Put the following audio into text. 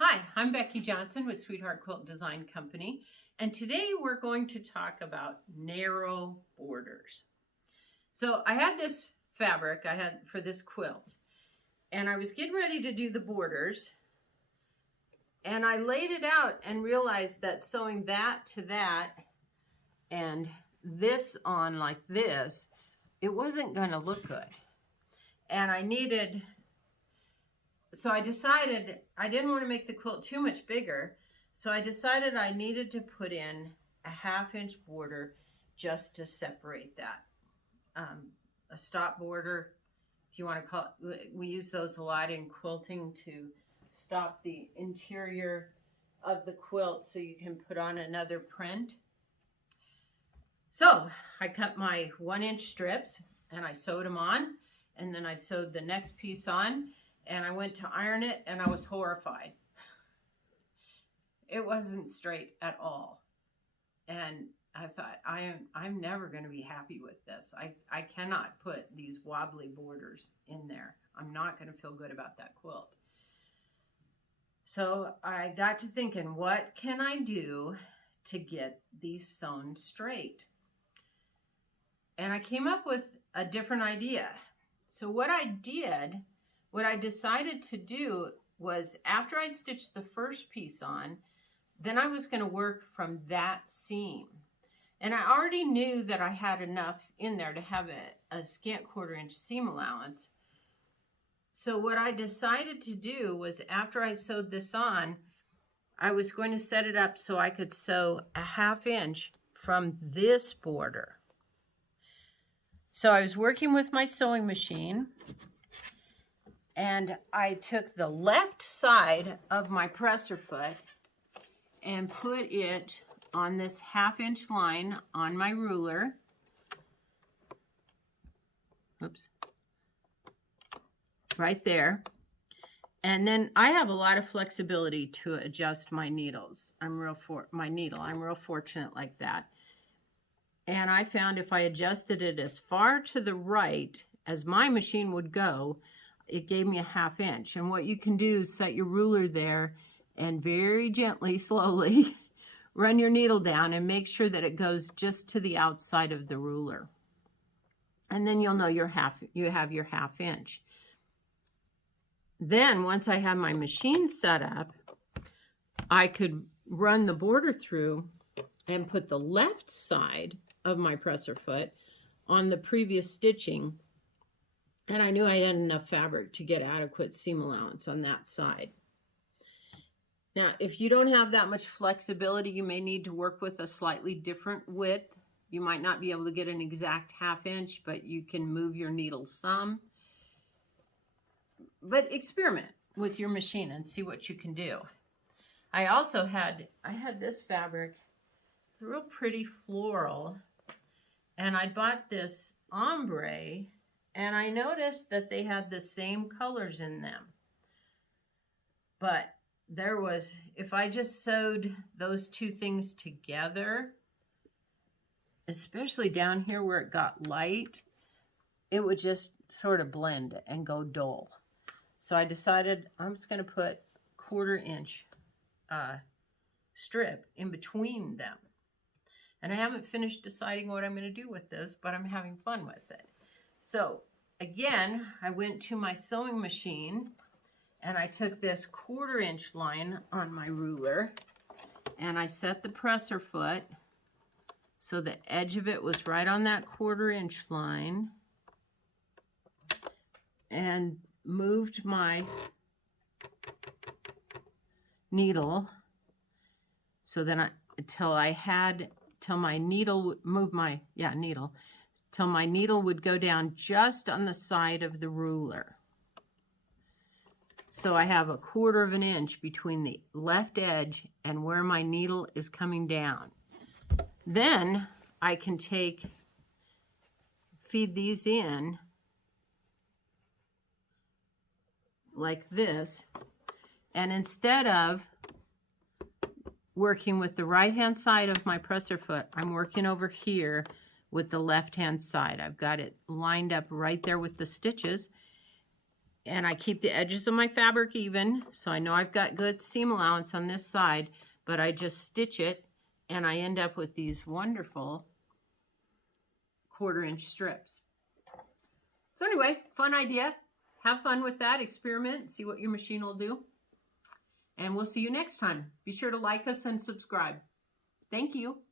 Hi, I'm Becky Johnson with Sweetheart Quilt Design Company, and today we're going to talk about narrow borders. So I had this fabric I had for this quilt, and I was getting ready to do the borders, and I laid it out and realized that sewing that to that and this on like this, it wasn't going to look good. And so I decided I didn't want to make the quilt too much bigger. So I decided I needed to put in a 1/2 inch border just to separate that. A stop border, if you want to call it. We use those a lot in quilting to stop the interior of the quilt so you can put on another print. So I cut my 1-inch strips and I sewed them on, and then I sewed the next piece on, and I went to iron it, and I was horrified. It wasn't straight at all. And I thought, I'm never going to be happy with this. I cannot put these wobbly borders in there. I'm not going to feel good about that quilt. So I got to thinking, what can I do to get these sewn straight? And I came up with a different idea. So what I decided to do was, after I stitched the first piece on, then I was going to work from that seam. And I already knew that I had enough in there to have a scant 1/4 inch seam allowance. So what I decided to do was, after I sewed this on, I was going to set it up so I could sew a 1/2 inch from this border. So I was working with my sewing machine, and I took the left side of my presser foot and put it on this 1/2 inch line on my ruler. Oops. Right there. And then I have a lot of flexibility to adjust my needles. I'm real fortunate like that. And I found if I adjusted it as far to the right as my machine would go, it gave me a 1/2 inch. And what you can do is set your ruler there and very gently, slowly run your needle down and make sure that it goes just to the outside of the ruler. And then you'll know you have your 1/2 inch. Then once I have my machine set up, I could run the border through and put the left side of my presser foot on the previous stitching. And I knew I had enough fabric to get adequate seam allowance on that side. Now, if you don't have that much flexibility, you may need to work with a slightly different width. You might not be able to get an exact 1/2 inch, but you can move your needle some. But experiment with your machine and see what you can do. I also had this fabric, it's real pretty floral, and I bought this ombre, and I noticed that they had the same colors in them. But if I just sewed those two things together, especially down here where it got light, it would just sort of blend and go dull. So I decided I'm just going to put 1/4 inch strip in between them. And I haven't finished deciding what I'm going to do with this, but I'm having fun with it. So again, I went to my sewing machine, and I took this 1/4 inch line on my ruler, and I set the presser foot so the edge of it was right on that 1/4 inch line, and moved my needle so then till my needle would go down just on the side of the ruler. So I have a 1/4 inch between the left edge and where my needle is coming down. Then I can feed these in like this, and instead of working with the right hand side of my presser foot, I'm working over here with the left hand side. I've got it lined up right there with the stitches, And I keep the edges of my fabric even, so I know I've got good seam allowance on this side, but I just stitch it and I end up with these wonderful 1/4 inch strips. So anyway, fun idea. Have fun with that, experiment, see what your machine will do. And we'll see you next time. Be sure to like us and subscribe. Thank you.